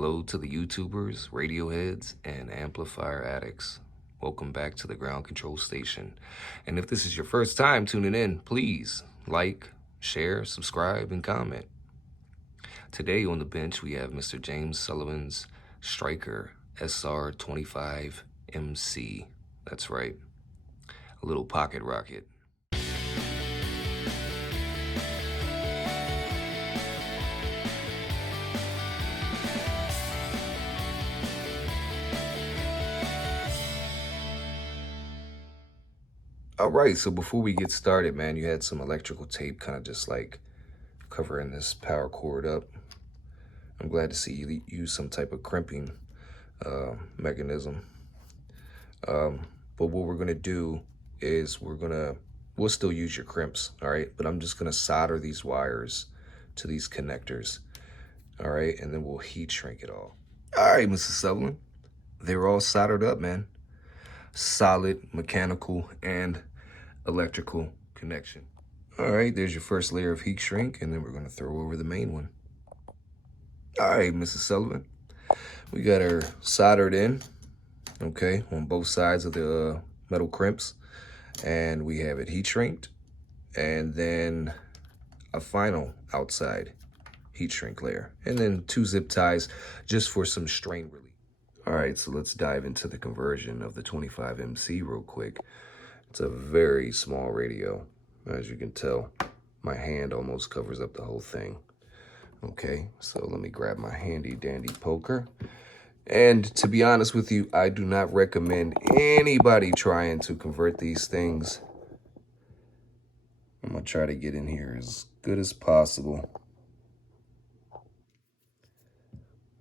Hello to the YouTubers, radio heads, and amplifier addicts. Welcome back to the Ground Control Station. And if this is your first time tuning in, please like, share, subscribe, and comment. Today on the bench, we have Mr. James Sullivan's Stryker SR25MC. That's right, a little pocket rocket. All right, so before we get started, man, you had some electrical tape kind of just like covering this power cord up. I'm glad to see you use some type of crimping mechanism. But what we're gonna do is we'll still use your crimps, all right? But I'm just gonna solder these wires to these connectors, all right? And then we'll heat shrink it all. All right, Mrs. Sullivan, they're all soldered up, man. Solid mechanical and electrical connection. All right, there's your first layer of heat shrink, and then we're gonna throw over the main one. All right, Mrs. Sullivan, we got her soldered in, okay, on both sides of the metal crimps, and we have it heat shrinked, and then a final outside heat shrink layer, and then 2 zip ties just for some strain relief. All right, so let's dive into the conversion of the 25MC real quick. It's a very small radio. As you can tell, my hand almost covers up the whole thing. Okay, so let me grab my handy dandy poker. And to be honest with you, I do not recommend anybody trying to convert these things. I'm gonna try to get in here as good as possible.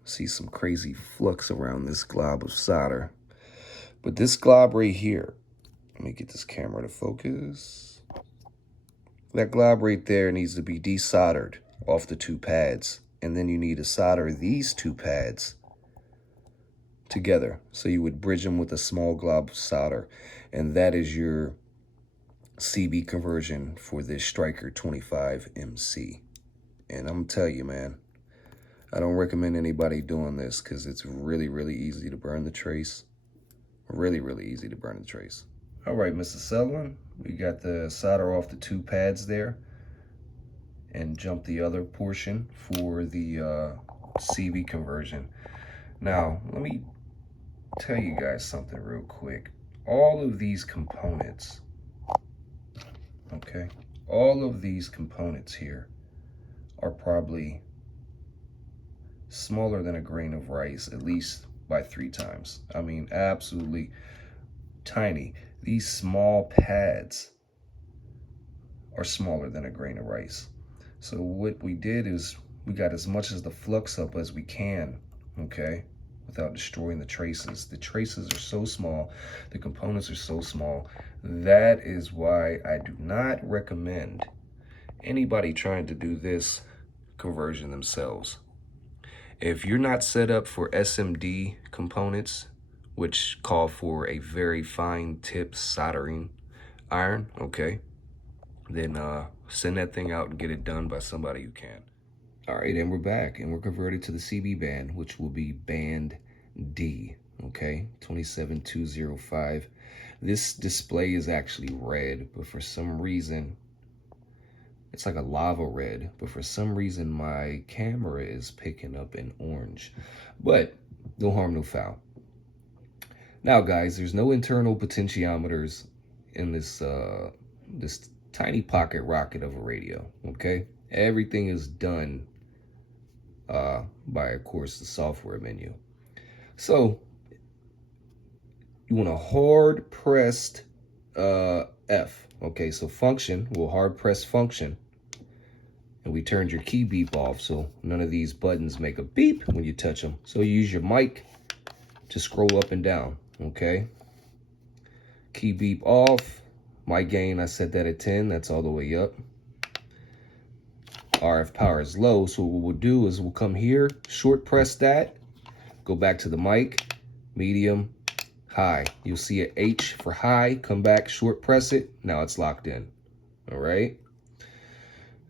See some crazy flux around this glob of solder. But this glob right here, let me get this camera to focus. That glob right there needs to be desoldered off the 2 pads. And then you need to solder these 2 pads together. So you would bridge them with a small glob of solder. And that is your CB conversion for this Stryker 25MC. And I'm telling you, man, I don't recommend anybody doing this because it's really, really easy to burn the trace. Really, really easy to burn the trace. All right, Mrs. Sullivan, we got the solder off the 2 pads there and jump the other portion for the CB conversion. Now, let me tell you guys something real quick. All of these components, okay, all of these components here are probably smaller than a grain of rice, at least by 3 times. I mean, absolutely tiny. These small pads are smaller than a grain of rice. So what we did is we got as much as the flux up as we can, okay, without destroying the traces. The traces are so small, the components are so small. That is why I do not recommend anybody trying to do this conversion themselves. If you're not set up for SMD components, which call for a very fine tip soldering iron, okay, then send that thing out and get it done by somebody who can. All right, and we're back, and we're converted to the CB band, which will be band D, okay, 27205. This display is actually red, but for some reason, it's like a lava red, but for some reason my camera is picking up an orange. But no harm, no foul. Now, guys, there's no internal potentiometers in this this tiny pocket rocket of a radio, okay? Everything is done by, of course, the software menu. So you want a hard-pressed F, okay? So function, we'll hard-press function. And we turned your key beep off, so none of these buttons make a beep when you touch them. So you use your mic to scroll up and down, okay? Key beep off. Mic gain, I set that at 10. That's all the way up. RF power is low, so what we'll do is we'll come here, short press that, go back to the mic, medium, high. You'll see an H for high, come back, short press it. Now it's locked in, all right?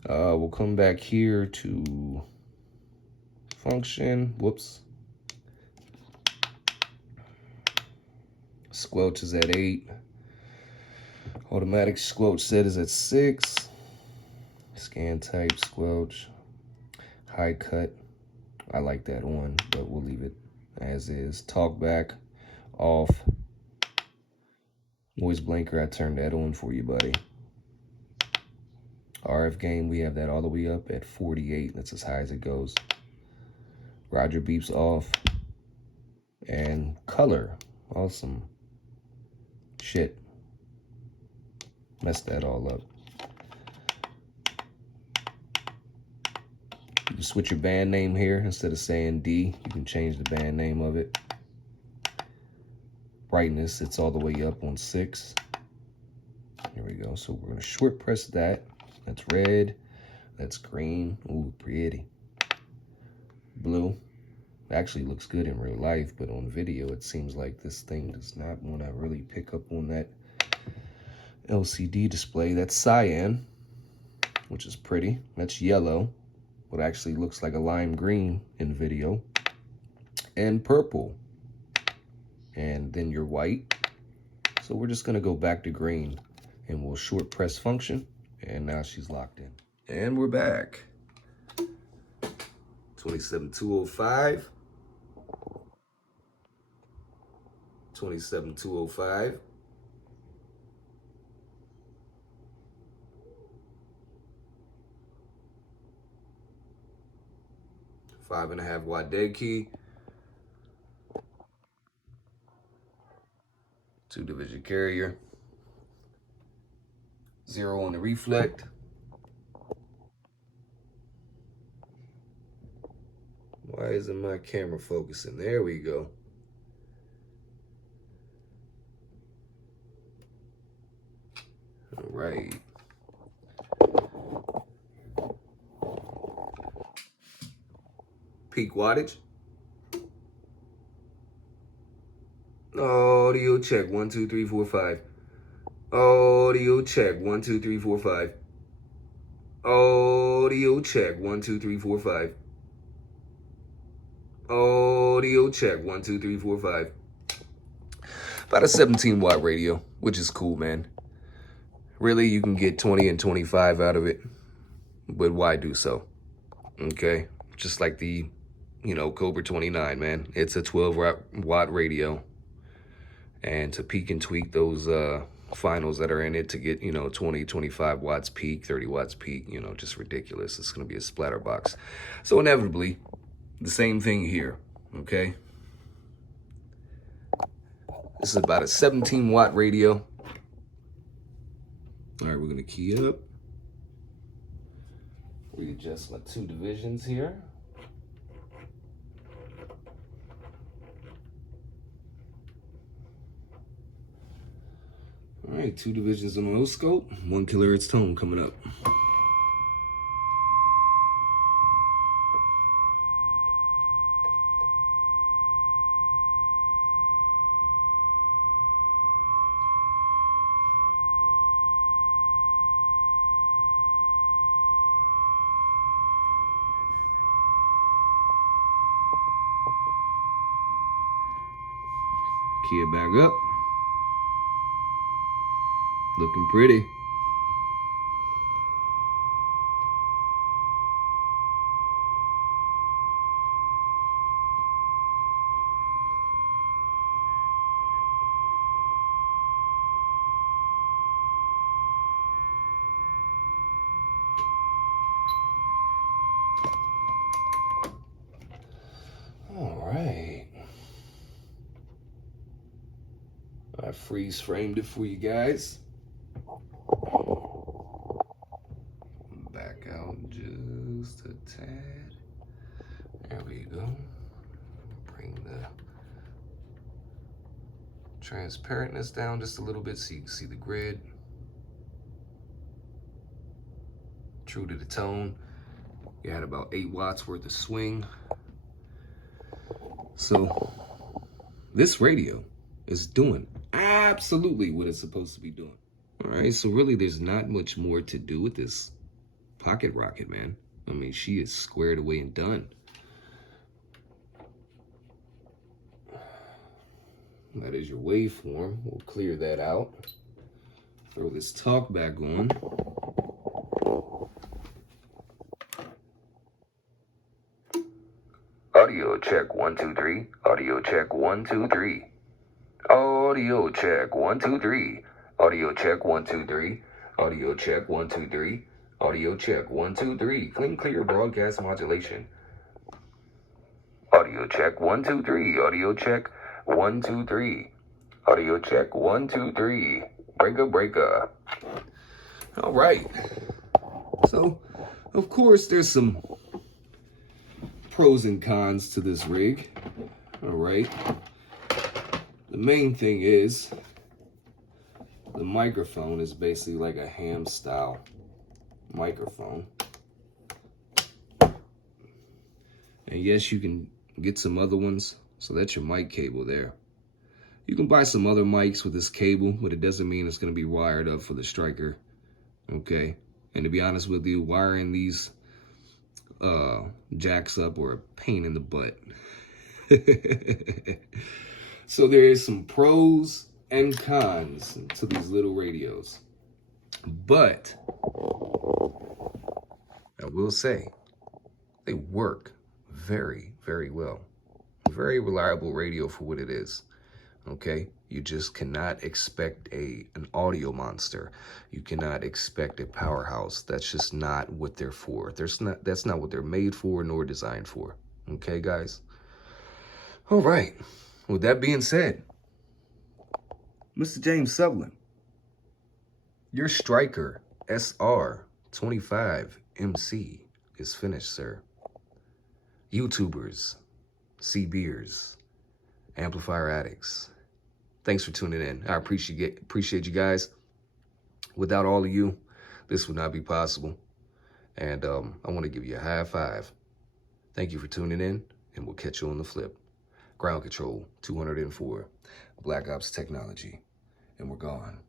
We'll come back here to function. Whoops, Squelch is at 8. Automatic squelch set is at 6. Scan type squelch. High cut. I like that on, but we'll leave it as is. Talk back off. Noise blanker, I turned that on for you, buddy. RF gain, we have that all the way up at 48. That's as high as it goes. Roger beeps off. And color. Awesome. Shit. Messed that all up. You can switch your band name here. Instead of saying D, you can change the band name of it. Brightness, it's all the way up on 6. Here we go. So we're going to short press that. That's red. That's green. Ooh, pretty. Blue. Actually looks good in real life, but on video it seems like this thing does not want to really pick up on that LCD display. That's cyan, which is pretty. That's yellow, what actually looks like a lime green in video. And purple. And then your white. So we're just going to go back to green, and we'll short press function, and now she's locked in. And we're back. 27205. 27205. 5.5 watt dead key. 2 division carrier. 0 on the reflect. Why isn't my camera focusing? There we go. All right. Peak wattage. Audio check. 1, 2, 3, 4, 5. Audio check. 1, 2, 3, 4, 5. Audio check. 1, 2, 3, 4, 5. Audio check. 1, 2, 3, 4, 5. About a 17 watt radio, which is cool, man. Really, you can get 20 and 25 out of it, but why do so? Okay, just like the, Cobra 29, man. It's a 12 watt radio, and to peak and tweak those finals that are in it to get 20, 25 watts peak, 30 watts peak, just ridiculous. It's going to be a splatter box. So inevitably, the same thing here. Okay, this is about a 17 watt radio. All right, we're going to key up. Readjust my 2 divisions here. All right, 2 divisions on oscilloscope, 1 kilohertz tone coming up. Key it back up. Looking pretty. All right. I freeze framed it for you guys. Back out just a tad. There we go. Bring the transparentness down just a little bit so you can see the grid. True to the tone. You had about 8 watts worth of swing. So this radio is doing absolutely what it's supposed to be doing. All right, so really there's not much more to do with this pocket rocket, man. I mean, she is squared away and done. That is your waveform. We'll clear that out. Throw this talk back on. Audio check 1 2 3. Audio check 1 2 3. Audio check 1 2 3. Audio check 1 2 3. Audio check 1 2 3. Audio check 1 2 3. Clean, clear broadcast modulation. Audio check 1 2 3. Audio check 1 2 3. Audio check 1 2 3. Breaker. All right. So, of course, there's some pros and cons to this rig. All right. The main thing is the microphone is basically like a ham style microphone. And yes, you can get some other ones. So that's your mic cable there. You can buy some other mics with this cable, but it doesn't mean it's going to be wired up for the Stryker. Okay. And to be honest with you, wiring these jacks up or a pain in the butt. So there is some pros and cons to these little radios, but I will say they work very, very well. Very reliable radio for what it is. Okay, you just cannot expect an audio monster. You cannot expect a powerhouse. That's just not what they're for. That's not what they're made for nor designed for. Okay, guys? All right. With that being said, Mr. James Sutherland, your Stryker SR25MC is finished, sir. YouTubers, C-Beers, amplifier addicts, thanks for tuning in. I appreciate you guys. Without all of you, this would not be possible. And I want to give you a high five. Thank you for tuning in, and we'll catch you on the flip. Ground Control 204, Black Ops Technology. And we're gone.